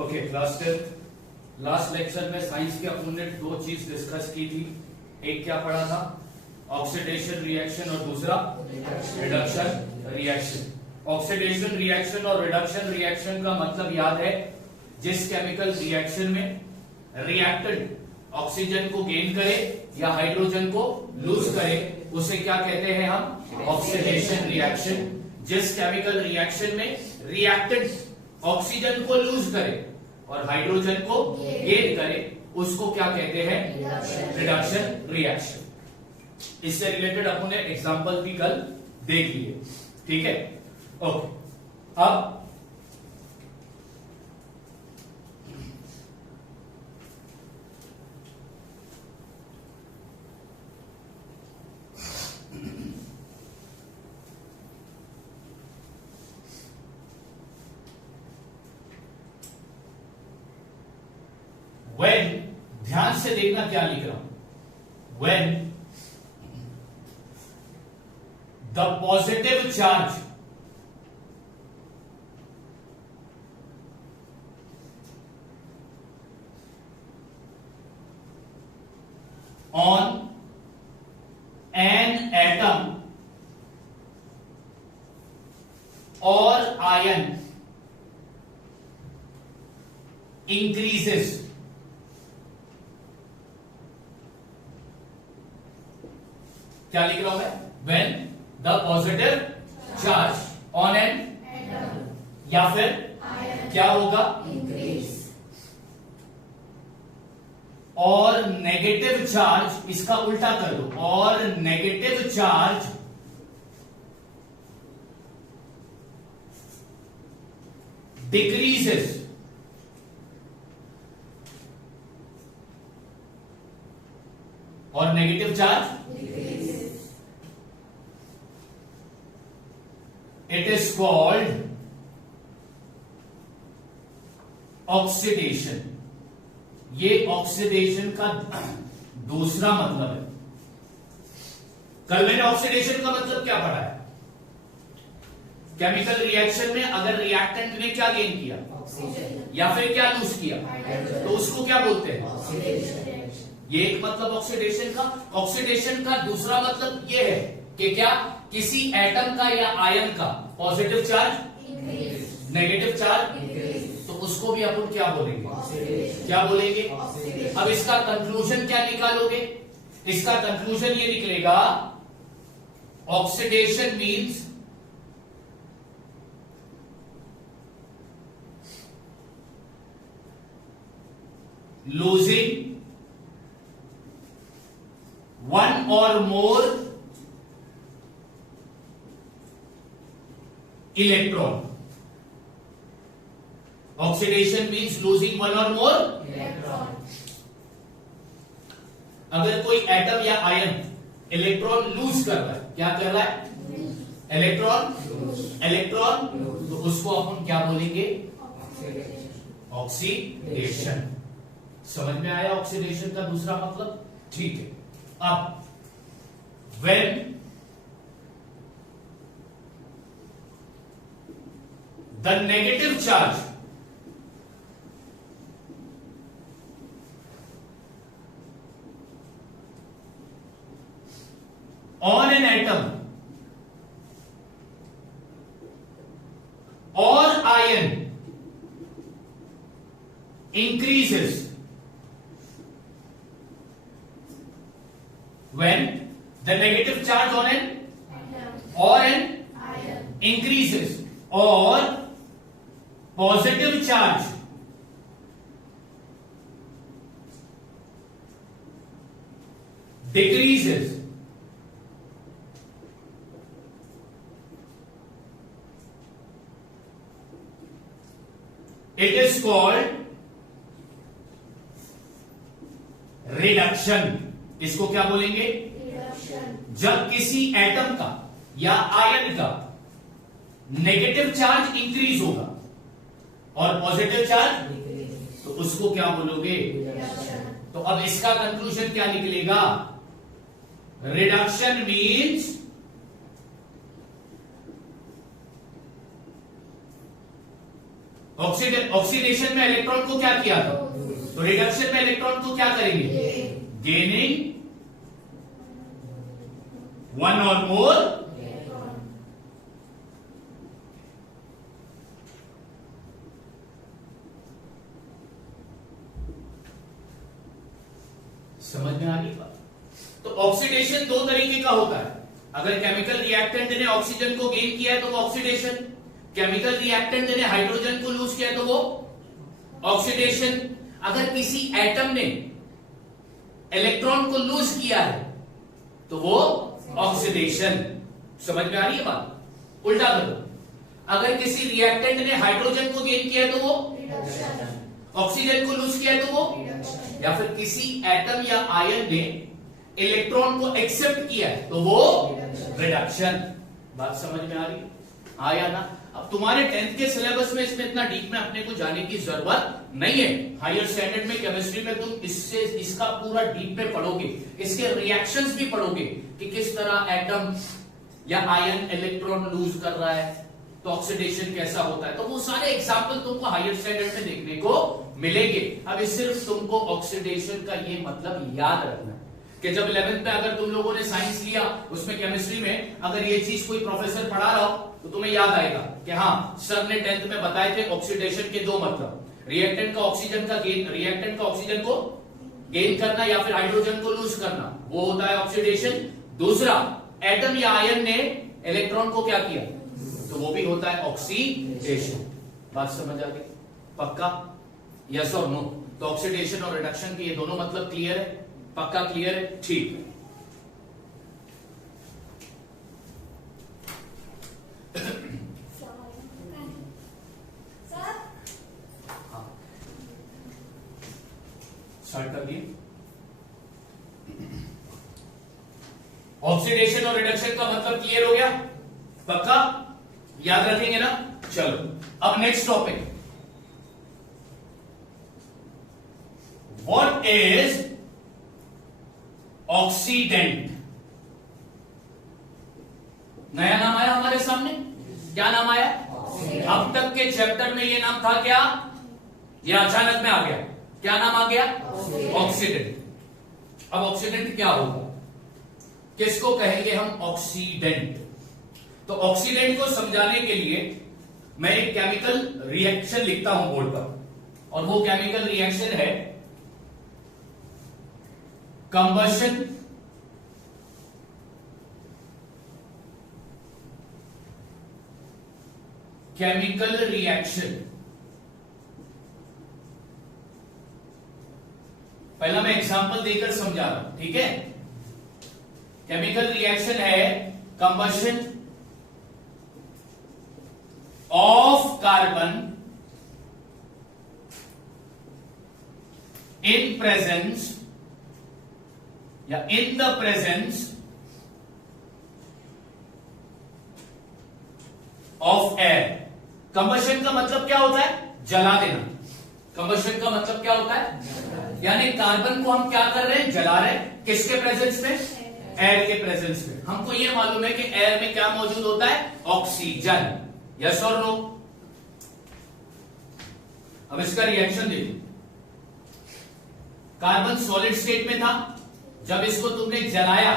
Okay class 10 last lecture में science के अपन ने दो चीज डिस्कस की थी। एक क्या पढ़ा था? ऑक्सीडेशन रिएक्शन और दूसरा रिडक्शन रिएक्शन। ऑक्सीडेशन रिएक्शन और रिडक्शन रिएक्शन का मतलब याद है, जिस केमिकल रिएक्शन में रिएक्टेंट ऑक्सीजन को गेन करे या हाइड्रोजन को लूज करे उसे क्या कहते हैं हम? Oxidation reaction. जिस केमिकल रिएक्शन में रिएक्टेंट ऑक्सीजन को लूज करे और हाइड्रोजन को गेन करे उसको क्या कहते हैं? Reduction reaction. इससे रिलेटेड अपन ने एग्जांपल भी कल देख लिए, ठीक है? ओके, अब when, ध्यान से देखना क्या लिख रहा हूं। when the positive charge on an atom or ion increases, क्या लिख रहा हूं मैं? when the positive charge on an या फिर क्या होगा? और नेगेटिव चार्ज, इसका उल्टा कर दो, और नेगेटिव चार्ज डिक्रीजेस, और negative charge it is called oxidation. ये ऑक्सीडेशन का दूसरा मतलब है। कल मैंने ऑक्सीडेशन का मतलब क्या पढ़ा है? केमिकल रिएक्शन में अगर रिएक्टेंट ने क्या गेन किया या फिर क्या लूज किया तो उसको क्या बोलते हैं? ये एक मतलब ऑक्सीडेशन का। ऑक्सीडेशन का दूसरा मतलब ये है कि क्या किसी एटम का या आयन का पॉजिटिव चार्ज, नेगेटिव चार्ज, तो उसको भी अपन क्या बोलेंगे? क्या बोलेंगे? अब इसका कंक्लूजन क्या निकालोगे? इसका कंक्लूजन ये निकलेगा, oxidation means losing one or more electron. Oxidation means losing one or more electron. अगर कोई एटम या आयन इलेक्ट्रॉन लूज कर रहा है, क्या कर रहा है? इलेक्ट्रॉन, तो उसको अपन क्या बोलेंगे? ऑक्सीडेशन। समझ में आया ऑक्सीडेशन का दूसरा मतलब? ठीक है। अब when the negative charge on an atom or ion increases, when the negative charge on an or an increases or positive charge decreases, it is called reduction. इसको क्या बोलेंगे? जब किसी एटम का या आयन का नेगेटिव चार्ज इंक्रीज होगा और पॉजिटिव चार्ज, तो उसको क्या बोलोगे? तो अब इसका कंक्लूजन क्या निकलेगा? रिडक्शन मीन्स ऑक्सीडेशन में इलेक्ट्रॉन को क्या किया था, तो रिडक्शन में इलेक्ट्रॉन को क्या करेंगे, गेनिंग वन और मोर समझ में आ गई बात। तो ऑक्सीडेशन दो तरीके का होता है, अगर केमिकल रिएक्टेंट ने ऑक्सीजन को गेन किया है तो वो ऑक्सीडेशन, केमिकल रिएक्टेंट ने हाइड्रोजन को लूज किया है तो वो ऑक्सीडेशन, अगर किसी एटम ने इलेक्ट्रॉन को लूज किया है तो वो ऑक्सीडेशन। समझ में आ रही है बात। उल्टा करो, अगर किसी रिएक्टेंट ने हाइड्रोजन को गेन किया है तो वो ऑक्सीजन को लूज किया है तो वो, या फिर किसी एटम या आयन ने इलेक्ट्रॉन को एक्सेप्ट किया है तो वो रिडक्शन। बात समझ में आ रही है, आया ना। अब तुम्हारे 10th के सिलेबस में इसमें इतना डीप में अपने को जाने की जरूरत नहीं है। हायर स्टैंडर्ड में केमिस्ट्री में तुम इसका पूरा डीप में पढ़ोगे, इसके रिएक्शंस भी पढ़ोगे कि किस तरह एटम या आयन इलेक्ट्रॉन लूज कर रहा है तो ऑक्सीडेशन कैसा होता है, तो वो सारे एग्जाम्पल तुमको हायर स्टैंडर्ड में देखने को मिलेंगे। अब सिर्फ तुमको ऑक्सीडेशन का ये मतलब याद रखना है कि जब 11th में अगर तुम लोगों ने साइंस लिया, उसमें केमिस्ट्री में अगर ये चीज कोई प्रोफेसर पढ़ा रहा हो तो तुम्हें याद आएगा कि हाँ सर ने 10th में बताए थे ऑक्सीडेशन के दो मतलब, रिएक्टेंट का ऑक्सीजन का गेन, रिएक्टेंट का ऑक्सीजन को गेन करना या फिर हाइड्रोजन को लूज करना, वो होता है ऑक्सीडेशन। दूसरा, एटम या आयन ने इलेक्ट्रॉन को क्या किया तो वो भी होता है ऑक्सीडेशन। बात समझ आ गई, पक्का, यस और नो। तो ऑक्सीडेशन और रिडक्शन के ये दोनों मतलब क्लियर है, पक्का क्लियर है, ठीक है। स्टार्ट कर दिए। ऑक्सीडेशन और रिडक्शन का मतलब क्लियर हो गया, पक्का याद रखेंगे ना। चलो अब next topic, what is oxidant. नया नाम आया हमारे सामने, क्या नाम आया, अब तक के चैप्टर में ये नाम था क्या, ये अचानक में आ गया, क्या नाम आ गया, ऑक्सीडेंट। अब ऑक्सीडेंट क्या होगा, किसको कहेंगे हम ऑक्सीडेंट। तो ऑक्सीडेंट को समझाने के लिए मैं एक केमिकल रिएक्शन लिखता हूं बोर्ड पर, और वो केमिकल रिएक्शन है कंबशन केमिकल रिएक्शन। पहला मैं एग्जांपल देकर समझा रहा हूं, ठीक है। केमिकल रिएक्शन है combustion of carbon in presence या in the presence of air. Combustion का मतलब क्या होता है, जला देना। कंबशन का मतलब क्या होता है, यानी कार्बन को हम क्या कर रहे हैं, जला रहे हैं, किसके प्रेजेंस में, एयर के प्रेजेंस में। हमको ये मालूम है कि एयर में क्या मौजूद होता है, ऑक्सीजन, यस और नो। अब इसका रिएक्शन देखो, कार्बन सॉलिड स्टेट में था, जब इसको तुमने जलाया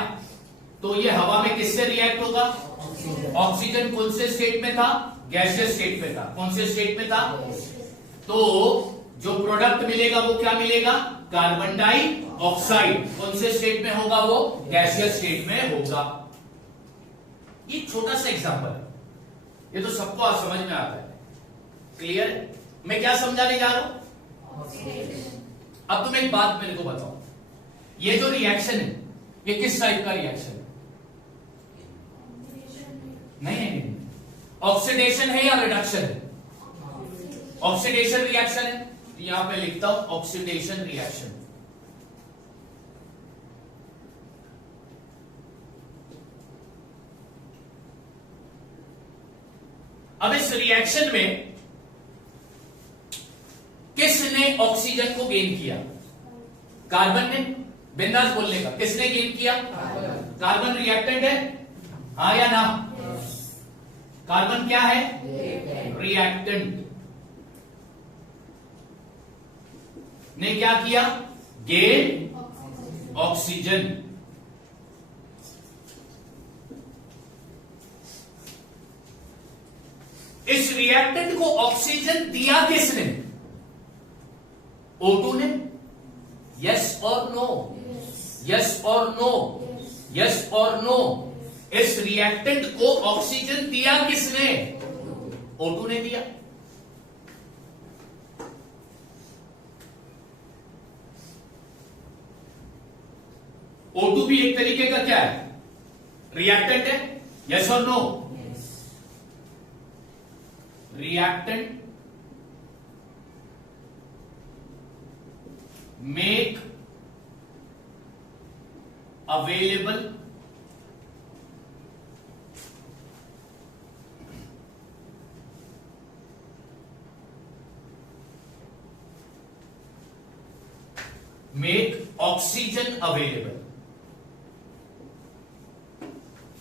तो ये हवा में किससे रिएक्ट होगा, ऑक्सीजन कौन से स्टेट में था, गैसियस स्टेट में था। कौन से स्टेट में था, तो जो प्रोडक्ट मिलेगा वो क्या मिलेगा, कार्बन डाइऑक्साइड। कौन से स्टेट में होगा, वो गैसियस स्टेट में होगा। ये छोटा सा एग्जांपल है, ये तो सबको आज समझ में आता है, क्लियर है। मैं क्या समझाने जा रहा हूं, अब तुम एक बात मेरे को बताओ, ये जो रिएक्शन है ये किस टाइप का रिएक्शन है, नहीं, ऑक्सीडेशन है या रिडक्शन है, ऑक्सीडेशन रिएक्शन है। यहां पे लिखता हूं ऑक्सीडेशन रिएक्शन। अब इस रिएक्शन में किसने ऑक्सीजन को गेन किया, कार्बन ने। बिंदास बोलने का, किसने गेन किया, कार्बन रिएक्टेंट है, हाँ या ना। कार्बन क्या है, रिएक्टेंट। ने क्या किया? Gain oxygen. इस रिएक्टेंट को ऑक्सीजन दिया किसने? O2 ने। यस और नो? यस और नो? यस और नो? इस रिएक्टेंट को ऑक्सीजन दिया किसने? O2 ने दिया। O2 भी एक तरीके का क्या है? रिएक्टेंट है। यस और no? Reactant make available make oxygen available।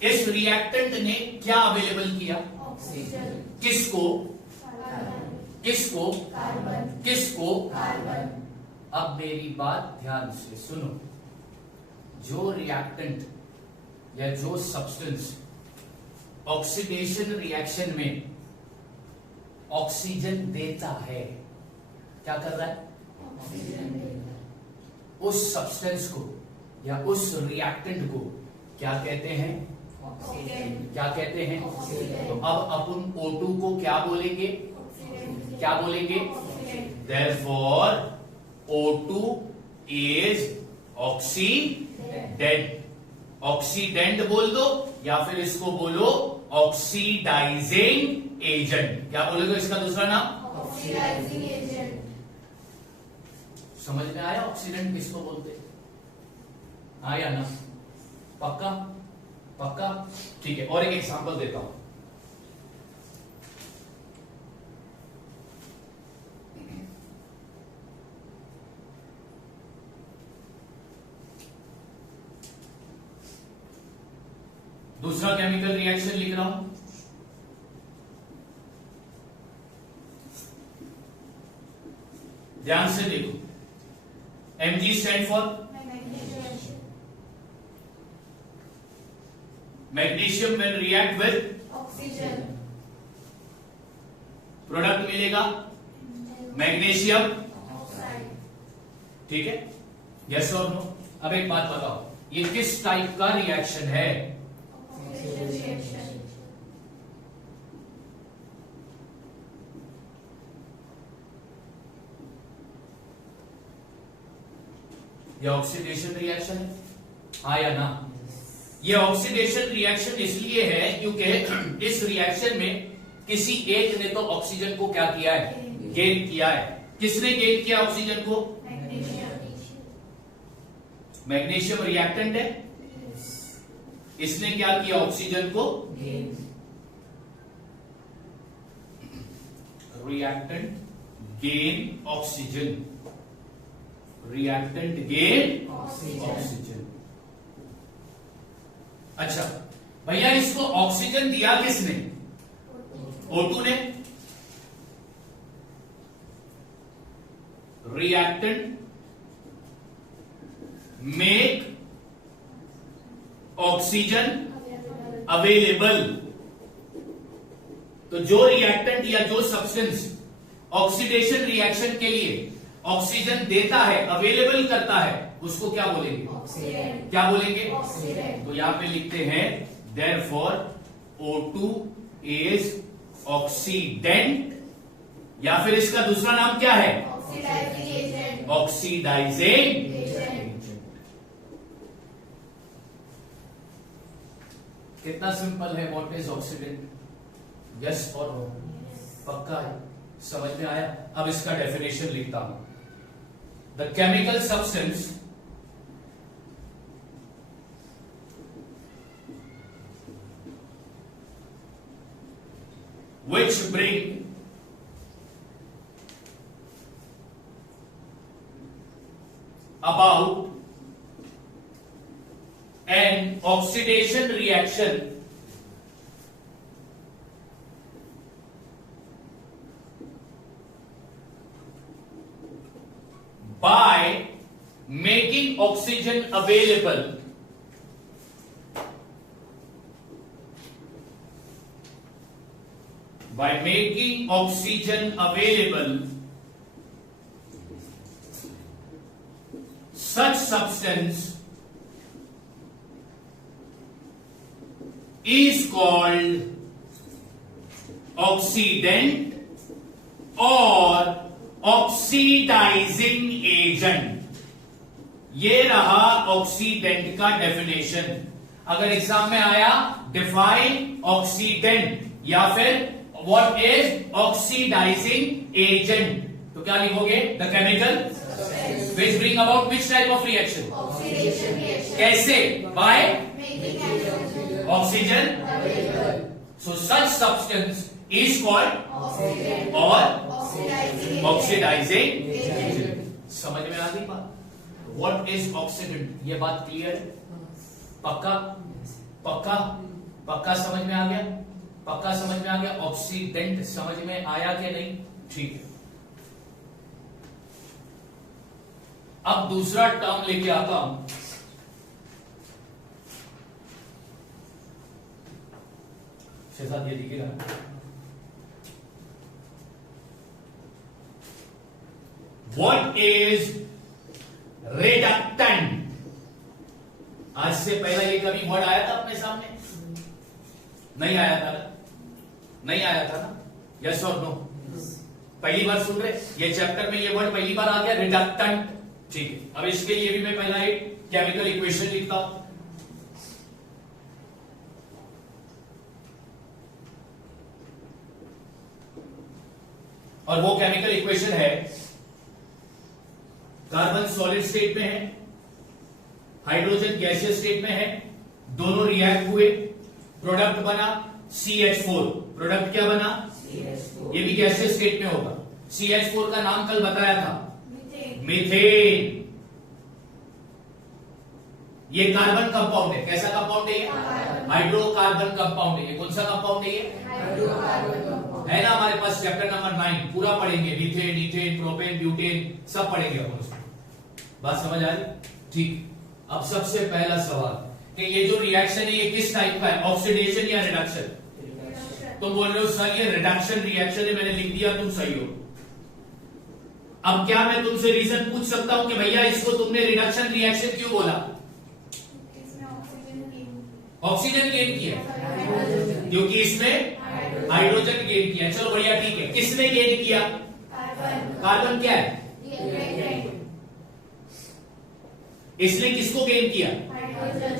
इस रिएक्टेंट ने क्या अवेलेबल किया? ऑक्सीजन। किसको? कार्बन। किसको? कार्बन। किसको? कार्बन। अब मेरी बात ध्यान से सुनो। जो रिएक्टेंट या जो सब्सटेंस ऑक्सीडेशन रिएक्शन में ऑक्सीजन देता है, क्या कर रहा है? ऑक्सीजन देता। उस सब्सटेंस को या उस रिएक्टेंट को क्या कहते हैं? ऑक्सीजन। क्या कहते हैं? ऑक्सीजन। तो अब अपन O2 को क्या बोलेंगे? ऑक्सीजन। क्या बोलेंगे? Oxygen. Therefore O2 is oxidant. Oxidant बोल दो या फिर इसको बोलो ऑक्सीडाइजिंग एजेंट। क्या बोलोगे इसका दूसरा नाम? Oxidizing agent. समझ में आया ऑक्सीडेंट किसको बोलते? आया ना? पक्का? पक्का? ठीक है, और एक एग्जांपल देता हूं। दूसरा केमिकल रिएक्शन लिख रहा हूं। ध्यान से देखो। Mg stand for magnesium. When react with oxygen. Product मिलेगा मैग्नीशियम। ऑक्साइड। ठीक है, यस और नो? अब एक बात बताओ, ये किस टाइप का रिएक्शन है? Oxygen reaction. ये ऑक्सीडेशन रिएक्शन है, हाँ या ना? ये ऑक्सीडेशन रिएक्शन इसलिए है क्योंकि इस रिएक्शन में किसी एक ने तो ऑक्सीजन को क्या किया है? गेन किया है। किसने गेन किया ऑक्सीजन को? मैग्नीशियम रिएक्टेंट है, इसने क्या किया? ऑक्सीजन को reactant gain oxygen. Reactant gain oxygen. अच्छा भैया, इसको ऑक्सीजन दिया किसने? O2 ने। Reactant make oxygen available. तो जो रिएक्टेंट या जो सब्सटेंस ऑक्सीडेशन रिएक्शन के लिए ऑक्सीजन देता है, अवेलेबल करता है, उसको क्या बोलेंगे? ऑक्सीडेंट। क्या बोलेंगे? ऑक्सीडेंट। तो यहां पे लिखते हैं therefore O2 is ऑक्सीडेंट, या फिर इसका दूसरा नाम क्या है? Oxidizing agent. Oxidizing agent. कितना सिंपल है। What is oxidant? यस और नो? पक्का है? समझ में आया? अब इसका डेफिनेशन लिखता हूं। The chemical substance which bring about an oxidation reaction by making oxygen available by making oxygen available, such substance is called oxidant or oxidizing agent. ये रहा ऑक्सीडेंट का डेफिनेशन. अगर एग्जाम में आया डिफाइन ऑक्सीडेंट या फिर व्हाट इज ऑक्सीडाइजिंग एजेंट, तो क्या लिखोगे? The chemical which bring about which type of reaction? Oxidation reaction. कैसे? By Making hydrogen oxygen. So such substance is called oxidant और oxidizing ऑक्सीडाइजिंग. agent. समझ में आ गई बात? What is oxidant? ये बात क्लियर है? पक्का पक्का पक्का समझ में आ गया? पक्का समझ में आ गया? ऑक्सीडेंट समझ में आया कि नहीं? ठीक है. अब दूसरा टर्म लेके आता हूं. साथ ये दिखेगा. What is reductant? आज से पहला ये कभी वर्ड आया था अपने सामने? नहीं आया था ना? नहीं आया था ना? यस और नो? पहली बार सुन रहे? ये चैप्टर में ये वर्ड पहली बार आ गया, रिडक्टेंट. ठीक है. अब इसके लिए भी मैं पहला एक केमिकल इक्वेशन लिखता हूं. और वो केमिकल इक्वेशन है, कार्बन सॉलिड स्टेट में है, हाइड्रोजन गैसियस स्टेट में है, दोनों रिएक्ट हुए, प्रोडक्ट बना CH4. प्रोडक्ट क्या बना? CH4. ये भी गैसियस स्टेट में होगा. CH4 का नाम कल बताया था, Methane. मीथेन. ये कार्बन कंपाउंड है. कैसा कंपाउंड है ये? हाइड्रोकार्बन कंपाउंड है. ये कौन सा कंपाउंड है ये? Hydrocarbon compound. है ना हमारे पास चैप्टर नंबर 9 पूरा पढ़ेंगे. मीथेन, ईथेन, प्रोपेन, ब्यूटेन सब पढ़ेंगे अपन उसमें. बात समझ आ रही? ठीक. अब सबसे पहला सवाल कि ये जो रिएक्शन है ये किस टाइप का है? ऑक्सीडेशन या रिडक्शन? तुम बोल रहे हो सर ये रिडक्शन रिएक्शन है, मैंने लिख दिया, तुम सही हो. अब क्या मैं तुमसे रीजन पूछ सकता हूं कि भैया इसको तुमने रिडक्शन रिएक्शन क्यों बोला? इसमें ऑक्सीजन की ऑक्सीजन गेन किया हाइड्रोजन क्योंकि इसमें हाइड्रोजन गेन किया. चलो बढ़िया, ठीक है. किसने गेन किया? कार्बन कार्बन क्या है? ये इसने किसको गेन किया? हाइड्रोजन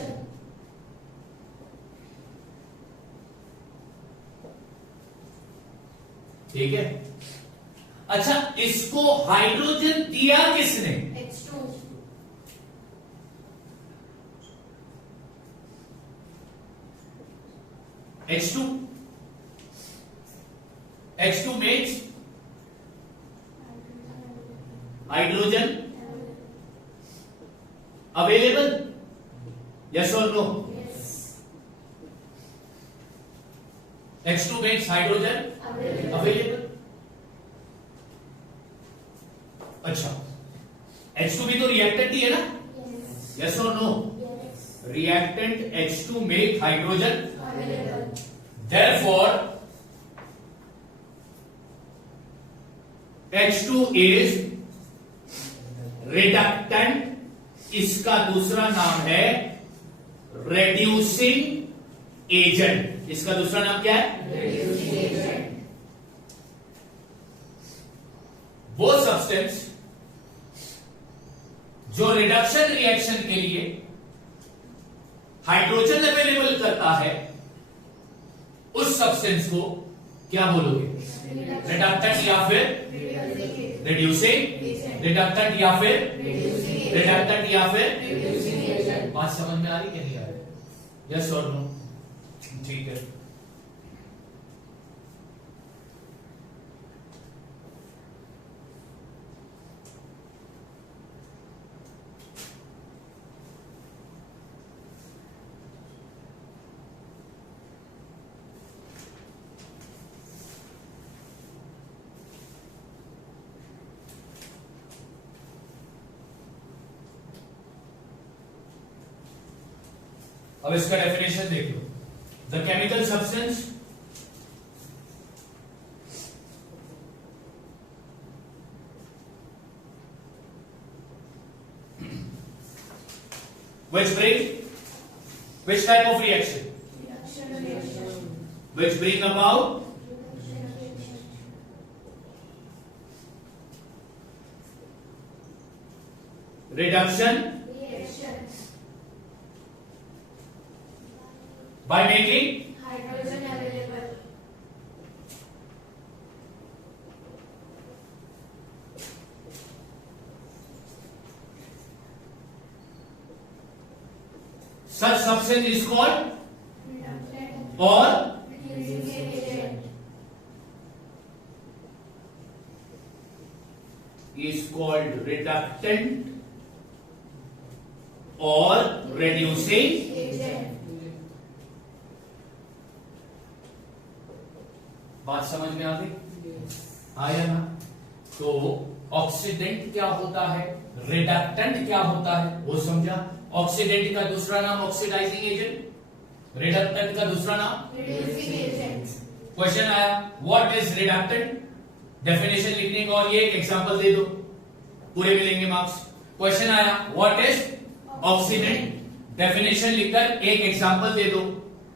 ठीक है. अच्छा, इसको हाइड्रोजन दिया किसने? H2 H2. H2 means hydrogen available. Yes और no? yes H2 means hydrogen available available. अच्छा, H2 भी तो रिएक्टेंट ही है ना? yes यस और no? yes reactant H2 make hydrogen. available Therefore, H2 is reductant. इसका दूसरा नाम है reducing agent. इसका दूसरा नाम क्या है? reducing agent वो सब्सटेंस जो रिडक्शन रिएक्शन के लिए हाइड्रोजन अवेलेबल करता है, उस सब्सटेंस को क्या बोलोगे? रिडक्टेंट या फिर रिड्यूसिंग. रिडक्टेंट या फिर रिडक्टेंट या फिर. बात समझ में आ रही है नहीं आ रही? यस और नो? ठीक है. अब इसका डेफिनेशन देख लो। The chemical substance which bring which type of reaction, which bring about reduction by making Hydrogen available. such substance is called Reductant. or Reducing agent. is called reductant or reducing Agent. बात समझ में आ गई? आया ना? तो oxidant क्या होता है, रिडक्टेंट क्या होता है वो समझा। ऑक्सीडेंट का दूसरा नाम ऑक्सीडाइजिंग एजेंट, रिडक्टेंट का दूसरा नाम Reducing agent. क्वेश्चन आया व्हाट इज रिडक्टेंट, डेफिनेशन लिखने का और ये एक एग्जांपल दे दो, पूरे मिलेंगे मार्क्स। क्वेश्चन आया व्हाट इज ऑक्सीडेंट, डेफिनेशन लिखकर एक एग्जांपल दे दो,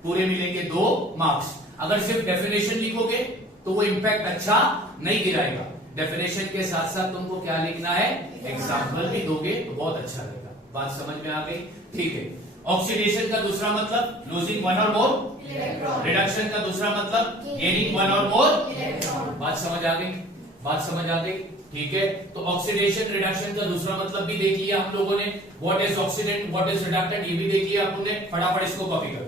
पूरे मिलेंगे 2 मार्क्स। अगर सिर्फ डेफिनेशन लिखोगे तो वो इंपैक्ट अच्छा नहीं गिराएगा, डेफिनेशन के साथ साथ तुमको क्या लिखना है, एग्जांपल भी दोगे तो बहुत अच्छा लगेगा। बात समझ में आ गई? ठीक है। ऑक्सीडेशन का दूसरा मतलब लूजिंग वन और मोर, Electron. रिडक्शन का दूसरा मतलब गेनिंग वन और मोर। Electron. बात समझ आ गई? बात समझ आ गई? ठीक है। तो ऑक्सीडेशन रिडक्शन का दूसरा मतलब भी देख लिया हम लोगों ने, what is oxidant what is reductant ये भी देख लिया अपन ने। फटाफट इसको कॉपी करो।